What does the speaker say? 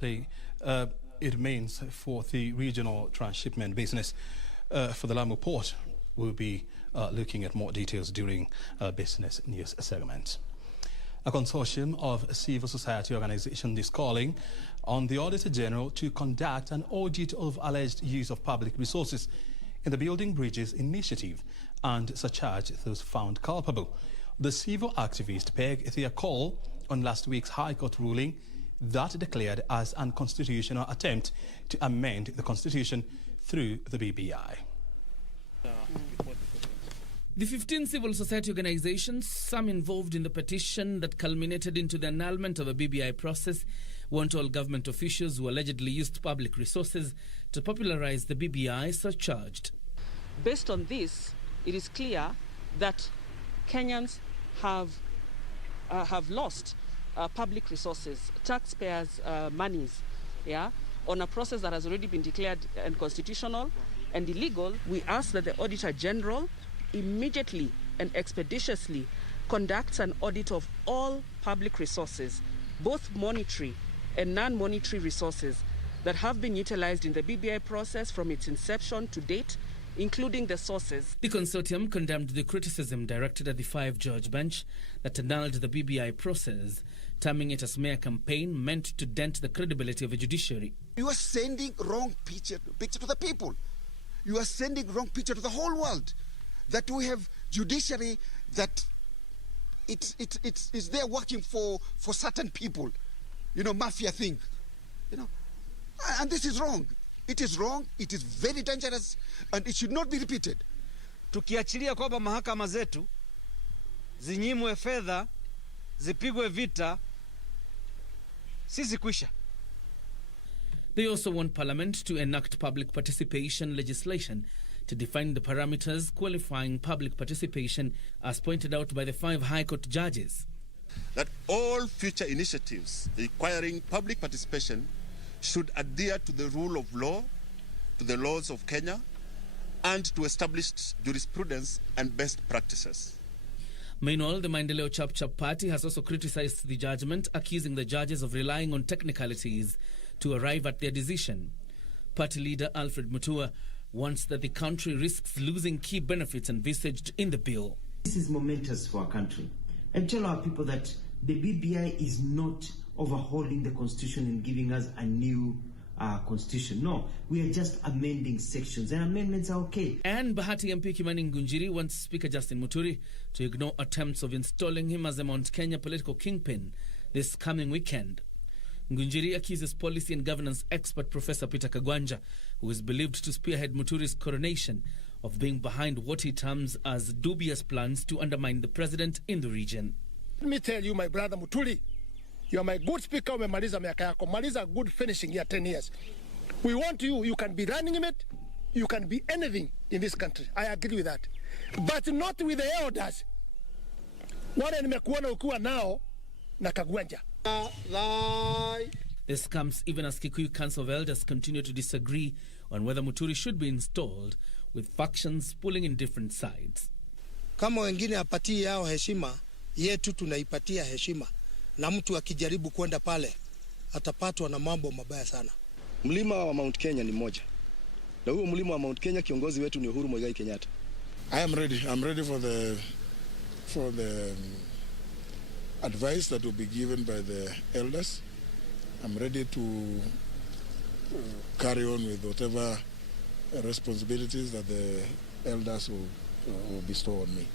It remains for the regional transshipment business for the Lamu port. We'll be looking at more details during business news segment. A consortium of civil society organizations is calling on the Auditor General to conduct an audit of alleged use of public resources in the Building Bridges initiative and surcharge those found culpable. The civil activists pegged their call on last week's High Court ruling that declared as an unconstitutional attempt to amend the Constitution through the BBI. The 15 civil society organizations, some involved in the petition that culminated into the annulment of a BBI process, want all government officials who allegedly used public resources to popularize the BBI surcharged. Based on this, it is clear that Kenyans have lost public resources, taxpayers' monies, on a process that has already been declared unconstitutional and illegal. We ask that the Auditor General immediately and expeditiously conducts an audit of all public resources, both monetary and non-monetary resources that have been utilized in the BBI process from its inception to date, including the sources. The consortium condemned the criticism directed at the 5-judge bench that annulled the BBI process, terming it a smear campaign meant to dent the credibility of the judiciary. You are sending wrong picture to the people. You are sending wrong picture to the whole world that we have judiciary that it's there working for certain people, mafia thing, and this is wrong. It is wrong, it is very dangerous, and it should not be repeated. Tukiachilia kwamba mahakama zetu zinyimwe fedha, zipigwe vita, sisi kwisha. They also want Parliament to enact public participation legislation to define the parameters qualifying public participation, as pointed out by the 5 High Court judges. That all future initiatives requiring public participation should adhere to the rule of law, to the laws of Kenya, and to established jurisprudence and best practices. Meanwhile, the Maendeleo Chap Party has also criticized the judgment, accusing the judges of relying on technicalities to arrive at their decision. Party leader Alfred Mutua wants that the country risks losing key benefits envisaged in the bill. This is momentous for our country. And tell our people that the BBI is not overhauling the Constitution and giving us a new Constitution. No, we are just amending sections, and amendments are okay. And Bahati MP Kimani Ngunjiri wants Speaker Justin Muturi to ignore attempts of installing him as a Mount Kenya political kingpin this coming weekend. Ngunjiri accuses policy and governance expert Professor Peter Kagwanja, who is believed to spearhead Muturi's coronation, of being behind what he terms as dubious plans to undermine the president in the region. Let me tell you, my brother Muturi, you are my good speaker, umemaliza miaka yako, maliza good finishing here 10 years. We want you can be running it, you can be anything in this country. I agree with that. But not with the elders. Wale nimekuona ukiwa nao na Kagwanja. This comes even as Kikuyu Council of Elders continue to disagree on whether Muturi should be installed, with factions pulling in different sides. Kama wengine apatie yao heshima, yetu tunaipatia heshima. Na mtu akijaribu kwenda pale atapatwa na mambo mabaya sana. Mlima wa Mount Kenya ni moja. Na huo mlima wa Mount Kenya kiongozi wetu ni Uhuru Muigai Kenyatta. I am ready. I'm ready for the advice that will be given by the elders. I'm ready to carry on with whatever responsibilities that the elders will bestow on me.